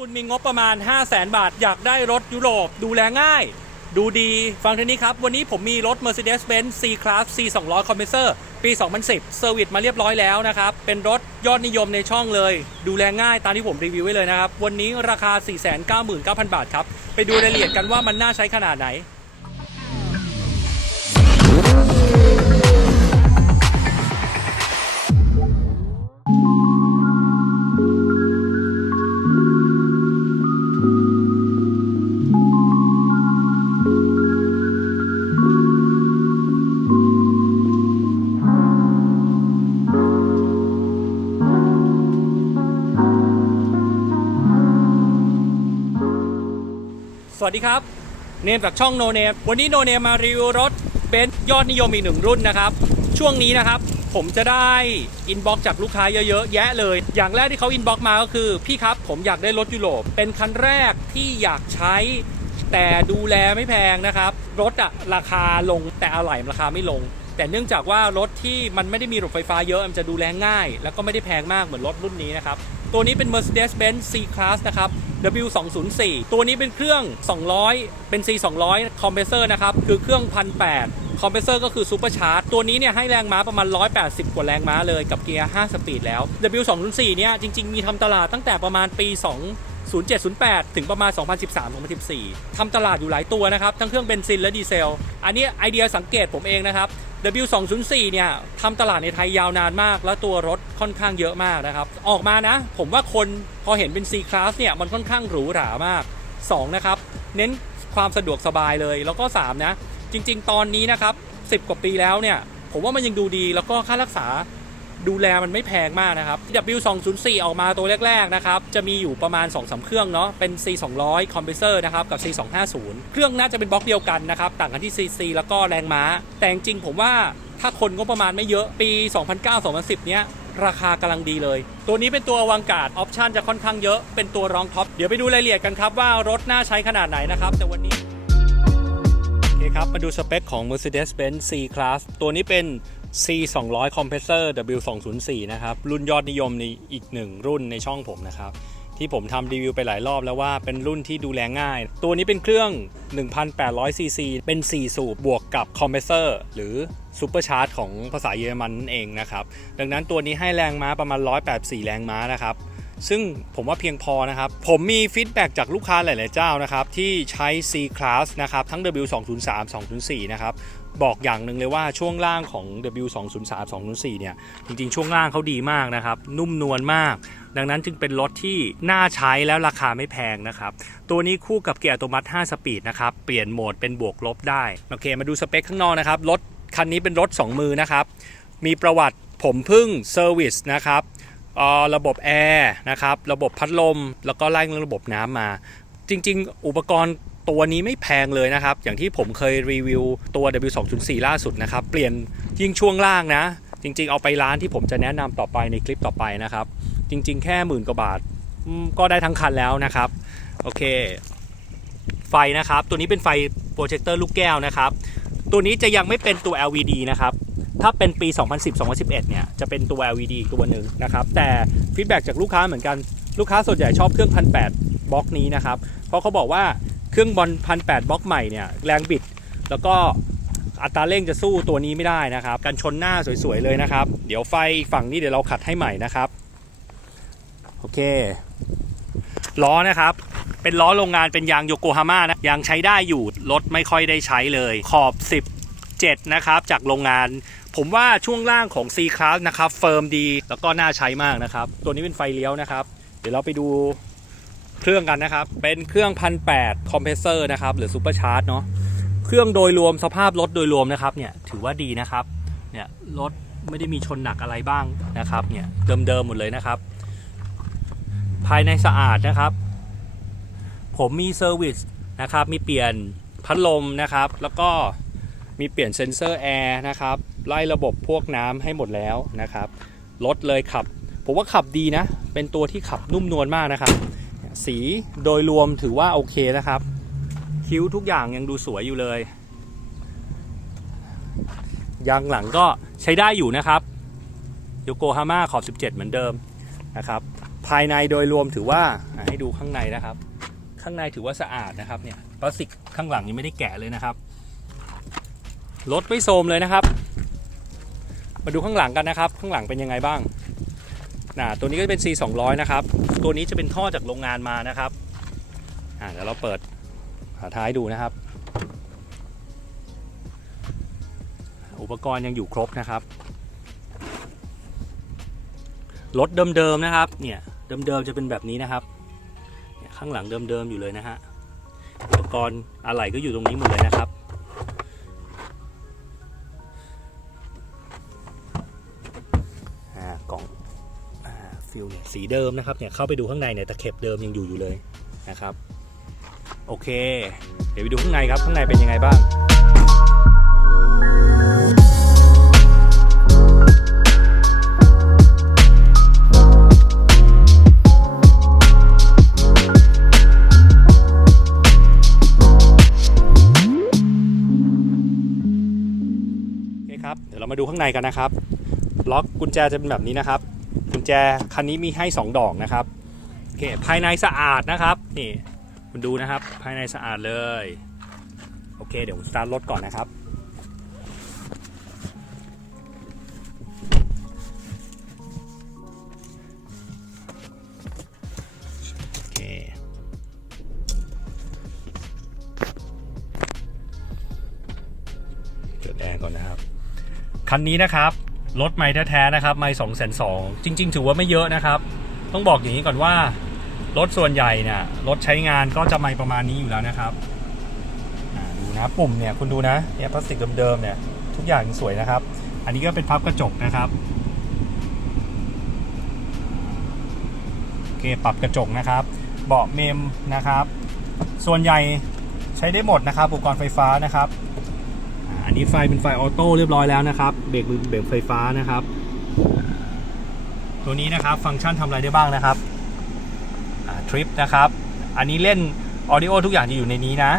คุณมีงบประมาณ 5 0 0แสนบาท อยากได้รถยุโรป ดูแลง่าย ดูดี ฟังทีนี้ครับ วันนี้ผมมีรถ Mercedes-Benz C-Class C 2 0 0 Compressor ปี 2010 เซอร์วิสมาเรียบร้อยแล้วนะครับ เป็นรถยอดนิยมในช่องเลย ดูแลง่ายตามที่ผมรีวิวไว้เลยนะครับ วันนี้ราคา 499,000 บาทครับ ไปดูรายละเอียดกันว่ามันน่าใช้ขนาดไหน สวัสดีครับ เนมจากช่องโนเนมวันนี้โนเนมมารีวิวรถเป็นซ์ยอดนิยมอีกหนึ่งรุ่นนะครับ ช่วงนี้นะครับ ผมจะได้อินบ็อกจากลูกค้าเยอะๆ แยะเลย อย่างแรกที่เขาอินบ็อกมาก็คือ พี่ครับผมอยากได้รถยุโรป เป็นคันแรกที่อยากใช้ แต่ดูแลไม่แพงนะครับ รถอะราคาลงแต่อะไหล่ราคาไม่ลง แต่เนื่องจากว่ารถที่มันไม่ได้มีระบบไฟฟ้าเยอะมันจะดูแลง่าย แล้วก็ไม่ได้แพงมากเหมือนรถรุ่นนี้นะครับตัวนี้เป็น Mercedes-Benz C-Class นะครับ W204 ตัวนี้เป็นเครื่อง 200 เป็น C200 คอมเพรสเซอร์นะครับ คือเครื่อง 1,800 คอมเพรสเซอร์ก็คือซูเปอร์ชาร์จ ตัวนี้เนี่ยให้แรงม้าประมาณ 180 กว่าแรงม้าเลยกับเกียร์ 5 สปีดแล้ว W204 เนี่ยจริง ๆ มีทำตลาดตั้งแต่ประมาณปี 2 0708 ถึงประมาณ 2013-2014 ทำตลาดอยู่หลายตัวนะครับ ทั้งเครื่องเบนซินและดีเซล อันนี้ไอเดียสังเกตผมเองนะครับ W204 เนี่ยทำตลาดในไทยยาวนานมาก แล้วตัวรถค่อนข้างเยอะมากนะครับ ออกมานะ ผมว่าคนพอเห็นเป็น C Class เนี่ยมันค่อนข้างหรูหรามาก 2 นะครับ เน้นความสะดวกสบายเลย แล้วก็ 3 นะ จริง ๆ ตอนนี้นะครับ 10 กว่าปีแล้วเนี่ย ผมว่ามันยังดูดีแล้วก็ค่ารักษา ดูแลมันไม่แพงมากนะครับ W204 ออกมาตัวแรกๆนะครับ จะมีอยู่ประมาณ 2-3 เครื่องเนาะ เป็น C200 คอมเพรสเซอร์นะครับ กับ C250 เครื่องน่าจะเป็นบล็อกเดียวกันนะครับ ต่างกันที่ CC แล้วก็แรงม้า แต่จริงผมว่าถ้าคนก็ประมาณไม่เยอะ ปี 2009-2010 เนี้ยราคากำลังดีเลย ตัวนี้เป็นตัววังการออปชันจะค่อนข้างเยอะ เป็นตัวรองท็อป เดี๋ยวไปดูรายละเอียดกันครับว่ารถน่าใช้ขนาดไหนนะครับ แต่วันนี้โอเคครับ มาดูสเปคของ Mercedes-Benz C-Class ตัวนี้เป็น C 2 0 0 Compressor W 2 0 4 นะครับรุ่นยอดนิยมในอีกหนึ่งรุ่นในช่องผมนะครับที่ผมทำรีวิวไปหลายรอบแล้วว่าเป็นรุ่นที่ดูแลง่าย ตัวนี้เป็นเครื่อง 1,800 ซีซี เป็น 4 สูบบวกกับคอมเพรสเซอร์หรือซูเปอร์ชาร์จของภาษาเยอรมันนั่นเองนะครับ ดังนั้นตัวนี้ให้แรงม้าประมาณ 184 แรงม้านะครับ ซึ่งผมว่าเพียงพอนะครับ ผมมีฟีดแบ็กจากลูกค้าหลาย ๆ เจ้านะครับ ที่ใช้ C Class นะครับ ทั้ง W 2 0 3 2 0 4 นะครับ บอกอย่างหนึ่งเลยว่าช่วงล่างของ W 2 0 3 2 0 4เนี่ยจริงๆ ช่วงล่างเขาดีมากนะครับ นุ่มนวลมาก ดังนั้นจึงเป็นรถที่น่าใช้แล้วราคาไม่แพงนะครับ ตัวนี้คู่กับเกียร์อัตโนมัติ 5 สปีดนะครับ เปลี่ยนโหมดเป็นบวกลบได้ โอเค มาดูสเปคข้างนอกนะครับ รถคันนี้เป็นรถ 2 มือนะครับ มีประวัติผมพึ่งเซอร์วิสนะครับออระบบแอร์นะครับ ระบบพัดลม แล้วก็ไล่เรื่องระบบน้ำมา จริง ๆ อุปกรณ์ ตัวนี้ไม่แพงเลยนะครับ อย่างที่ผมเคยรีวิวตัว W 2 4ล่าสุดนะครับ เปลี่ยนยิ่งช่วงล่างนะ จริง ๆ เอาไปร้านที่ผมจะแนะนำต่อไปในคลิปต่อไปนะครับ จริง ๆ แค่หมื่นกว่าบาทก็ได้ทั้งคันแล้วนะครับ โอเค ไฟนะครับ ตัวนี้เป็นไฟโปรเจคเตอร์ลูกแก้วนะครับ ตัวนี้จะยังไม่เป็นตัว LED นะครับถ้าเป็นปี 2010-2011 เนี่ยจะเป็นตัว LED อีกตัวหนึ่งนะครับ แต่ฟีดแบ็จากลูกค้าเหมือนกันลูกค้าส่วนใหญ่ชอบเครื่อง 1,800บล็อกนี้นะครับ เพราะเขาบอกว่า เครื่องบอล1,800บล็อกใหม่เนี่ยแรงบิด แล้วก็อัตราเร่งจะสู้ตัวนี้ไม่ได้นะครับกันชนหน้าสวยๆเลยนะครับ เดี๋ยวไฟฝั่งนี้เดี๋ยวเราขัดให้ใหม่นะครับโอเคล้อนะครับ เป็นล้อโรงงานเป็นยางโยโกฮาม่านะยางใช้ได้อยู่รถไม่ค่อยได้ใช้เลยขอบ 17 นะครับ จากโรงงาน ผมว่าช่วงล่างของ C Class นะครับ เฟิร์มดีแล้วก็น่าใช้มากนะครับ ตัวนี้เป็นไฟเลี้ยวนะครับ เดี๋ยวเราไปดู เครื่องกันนะครับ เป็นเครื่อง1,800คอมเพรสเซอร์นะครับ หรือซูเปอร์ชาร์จเนาะเครื่องโดยรวมสภาพรถโดยรวมนะครับเนี่ยถือว่าดีนะครับเนี่ยรถไม่ได้มีชนหนักอะไรบ้างนะครับเนี่ยเดิมๆหมดเลยนะครับ ภายในสะอาดนะครับ ผมมีเซอร์วิสนะครับมีเปลี่ยนพัดลมนะครับ แล้วก็มีเปลี่ยนเซ็นเซอร์แอร์นะครับไล่ระบบพวกน้ำให้หมดแล้วนะครับรถเลยขับ ผมว่าขับดีนะ เป็นตัวที่ขับนุ่มนวลมากนะครับ สีโดยรวมถือว่าโอเคนะครับ คิ้วทุกอย่างยังดูสวยอยู่เลย ยางหลังก็ใช้ได้อยู่นะครับโยโกฮาม่าขอบ 17 เหมือนเดิมนะครับ ภายในโดยรวมถือว่าให้ดูข้างในนะครับ ข้างในถือว่าสะอาดนะครับเนี่ยพลาสติกข้างหลังยังไม่ได้แกะเลยนะครับรถไม่โทรมเลยนะครับ มาดูข้างหลังกันนะครับ ข้างหลังเป็นยังไงบ้าง น่ะตัวนี้ก็จะเป็น C 2 0 0นะครับ ตัวนี้จะเป็นท่อจากโรงงานมานะครับอ่าเดี๋ยวเราเปิดหาท้ายดูนะครับ อุปกรณ์ยังอยู่ครบนะครับ รถเดิมๆนะครับ เนี่ยเดิมๆจะเป็นแบบนี้นะครับ ข้างหลังเดิมๆอยู่เลยนะฮะ อุปกรณ์อะไหล่ก็อยู่ตรงนี้หมดเลยนะครับ สีเดิมนะครับเนี่ยเข้าไปดูข้างในเนี่ยตะเข็บเดิมยังอยู่อยู่เลยนะครับ โอเค เดี๋ยวไปดูข้างในครับข้างในเป็นยังไงบ้างโอเคครับเดี๋ยวเรามาดูข้างในกันนะครับ ล็อกกุญแจจะเป็นแบบนี้นะครับ กุญแจคันนี้มีให้ 2 ดอกนะครับโอเคภายในสะอาดนะครับนี่คุณดูนะครับภายในสะอาดเลย โอเค เดี๋ยวสตาร์ทรถก่อนนะครับโอเคเกิดแดงก่อนนะครับคันนี้นะครับ รถไม่แท้ๆนะครับไม่สองแสนสองจริง ๆ ถือว่าไม่เยอะนะครับ ต้องบอกอย่างนี้ก่อนว่า รถส่วนใหญ่เนี่ยรถใช้งานก็จะไม่ประมาณนี้อยู่แล้วนะครับดูนะปุ่มเนี่ยคุณดูนะเนี่ยพลาสติกเดิมๆเนี่ยทุกอย่างสวยนะครับ อันนี้ก็เป็นพับกระจกนะครับโอเคปรับกระจกนะครับ เบาะเมมนะครับ ส่วนใหญ่ใช้ได้หมดนะครับอุปกรณ์ไฟฟ้านะครับ อันนี้ไฟเป็นไฟออโต้เรียบร้อยแล้วนะครับ เบรกมือเบรกไฟฟ้านะครับ ตัวนี้นะครับฟังก์ชันทำอะไรได้บ้างนะครับทริปนะครับ อันนี้เล่นออดิโอทุกอย่างจะอยู่ในนี้นะ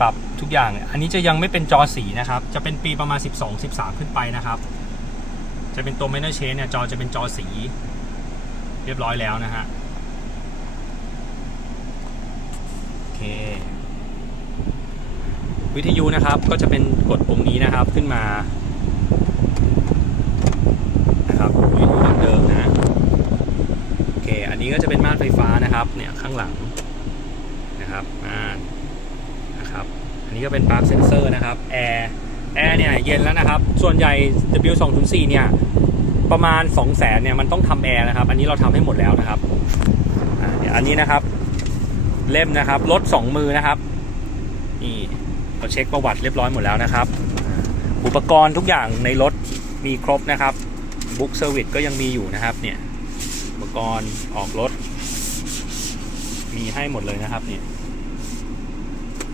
ปรับทุกอย่าง อันนี้จะยังไม่เป็นจอสีนะครับ จะเป็นปีประมาณ 12 13 ขึ้นไปนะครับ จะเป็นตัว Minor Change เนี่ยจอจะเป็นจอสี เรียบร้อยแล้วนะฮะ โอ เค วิทยุนะครับก็จะเป็นกดปุ่มนี้นะครับขึ้นมานะครับวิทยุเดิมนะโอเคอันนี้ก็จะเป็นม่านไฟฟ้านะครับเนี่ยข้างหลังนะครับม่านนะครับอันนี้ก็เป็นปลั๊กเซนเซอร์นะครับแอร์แอร์เนี่ยเย็นแล้วนะครับ ส่วนใหญ่ W204 เนี่ยประมาณ 2 0 0 0 0 0เนี่ยมันต้องทำแอร์นะครับ อันนี้เราทำให้หมดแล้วนะครับอ่าเดี๋ยวอันนี้นะครับ เล่มนะครับ รถสองมือนะครับ นี่เราเช็คประวัติเรียบร้อยหมดแล้วนะครับ อุปกรณ์ทุกอย่างในรถมีครบนะครับ บุ๊กเซอร์วิสก็ยังมีอยู่นะครับ เนี่ย อุปกรณ์ออกรถ มีให้หมดเลยนะครับเนี่ย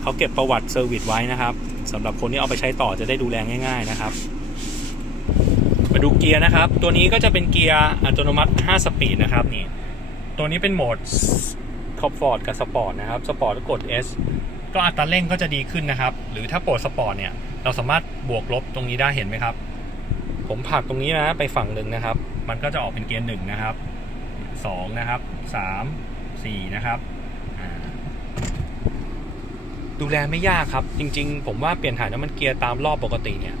เขาเก็บประวัติเซอร์วิสไว้นะครับสำหรับคนที่เอาไปใช้ต่อจะได้ดูแลง่าย ๆนะครับ มาดูเกียร์นะครับ ตัวนี้ก็จะเป็นเกียร์อัตโนมัติ 5 สปีดนะครับนี่ ตัวนี้เป็นโหมด คอมฟอร์ตกับสปอร์ตนะครับสปอร์ตกด S ก็อัตราเร่งก็จะดีขึ้นนะครับ หรือถ้าปรดสปอร์ตเนี่ย เราสามารถบวกลบตรงนี้ได้เห็นไหมครับ ผมผักตรงนี้นะไปฝั่งหนึ่งนะครับ มันก็จะออกเป็นเกียร์หนึ่งนะครับสองนะครับสามสี่นะครับดูแลไม่ยากครับ จริง ๆ ผมว่าเปลี่ยนถ่ายน้ำมันเกียร์ตามรอบปกติเนี่ย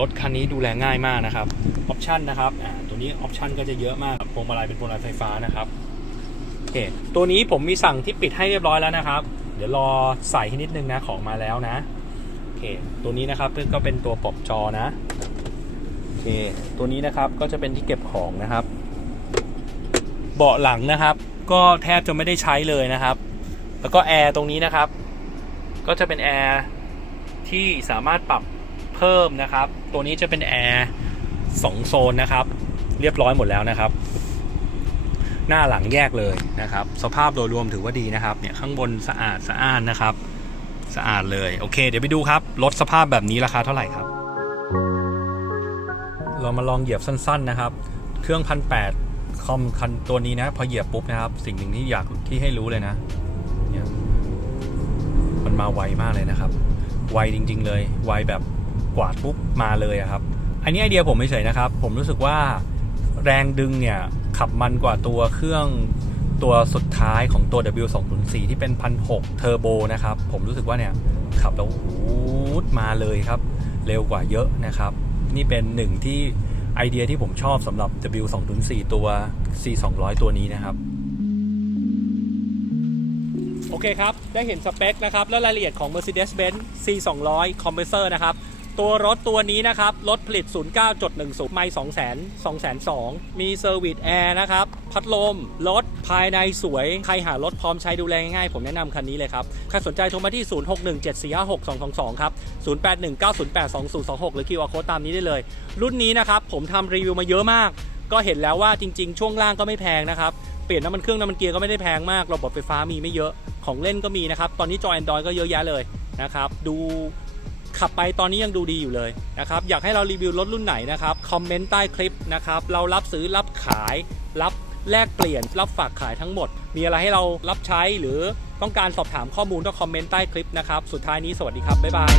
รถคันนี้ดูแลง่ายมากนะครับออปชันนะครับอ่าตัวนี้ออปชันก็จะเยอะมากพวงมาลัยเป็นพวงมาลัยไฟฟ้านะครับ อเคตัวนี้ผมมีสั่งที่ปิดให้เรียบร้อยแล้วนะครับ เดี๋ยวรอใส่ให้นิดนึงนะของมาแล้วนะโอเคตัวนี้นะครับก็เป็นตัวปรับจอนะโอเคตัวนี้นะครับก็จะเป็นที่เก็บของนะครับ เบาะหลังนะครับ ก็แทบจะไม่ได้ใช้เลยนะครับ แล้วก็แอร์ตรงนี้นะครับ ก็จะเป็นแอร์ที่สามารถปรับเพิ่มนะครับ ตัวนี้จะเป็นแอร์สองโซนนะครับ เรียบร้อยหมดแล้วนะครับ หน้าหลังแยกเลยนะครับ สภาพโดยรวมถือว่าดีนะครับ เนี่ยข้างบนสะอาดสะอ้านนะครับ สะอาดเลย โอเค เดี๋ยวไปดูครับ รถสภาพแบบนี้ราคาเท่าไหร่ครับ เรามาลองเหยียบสั้น ๆนะครับ เครื่องพันแปดคอมคันตัวนี้นะ พอเหยียบปุ๊บนะครับ สิ่งหนึ่งที่อยากที่ให้รู้เลยนะ เนี่ย มันมาไวมากเลยนะครับ ไวจริง ๆ เลย ไวแบบกวาดปุ๊บมาเลยครับไออันนี้ไอเดียผมไม่เฉยนะครับ ผมรู้สึกว่าแรงดึงเนี่ย ขับมันกว่าตัวเครื่องตัวสุดท้ายของตัว W204 ที่เป็นพันหเทอร์โบนะครับ ผมรู้สึกว่าเนี่ย ขับแล้ววูดมาเลยครับ เร็วกว่าเยอะนะครับ นี่เป็นหนึ่งที่ไอเดียที่ผมชอบสำหรับ W204 ตัว C200 ตัวนี้นะครับ โอเคครับ ได้เห็นสเปคนะครับ และรายละเอียดของ Mercedes-Benz C200 Compressor นะครับ ตัวรถตัวนี้นะครับ รถผลิต 09.10 ไม่200,000 202,000มีเซอร์วิสแอร์นะครับ พัดลม รถ ภายในสวย ใครหารถพร้อมใช้ดูแลง่ายๆ ผมแนะนำคันนี้เลยครับ ใครสนใจโทรมาที่ 0617456222 ครับ 0819082026 หรือ QR Code ตามนี้ได้เลย รุ่นนี้นะครับ ผมทำรีวิวมาเยอะมาก ก็เห็นแล้วว่าจริง ๆ ช่วงล่างก็ไม่แพงนะครับ เปลี่ยนน้ำมันเครื่องน้ำมันเกียร์ก็ไม่ได้แพงมาก ระบบไฟฟ้ามีไม่เยอะ ของเล่นก็มีนะครับ ตอนนี้จอ Android ก็เยอะแยะเลยนะครับ ดู ขับไปตอนนี้ยังดูดีอยู่เลยนะครับอยากให้เรารีวิวรถรุ่นไหนนะครับคอมเมนต์ใต้คลิปนะครับเรารับซื้อรับขายรับแลกเปลี่ยนรับฝากขายทั้งหมด มีอะไรให้เรารับใช้หรือต้องการสอบถามข้อมูลก็คอมเมนต์ใต้คลิปนะครับ สุดท้ายนี้สวัสดีครับ บ๊ายบาย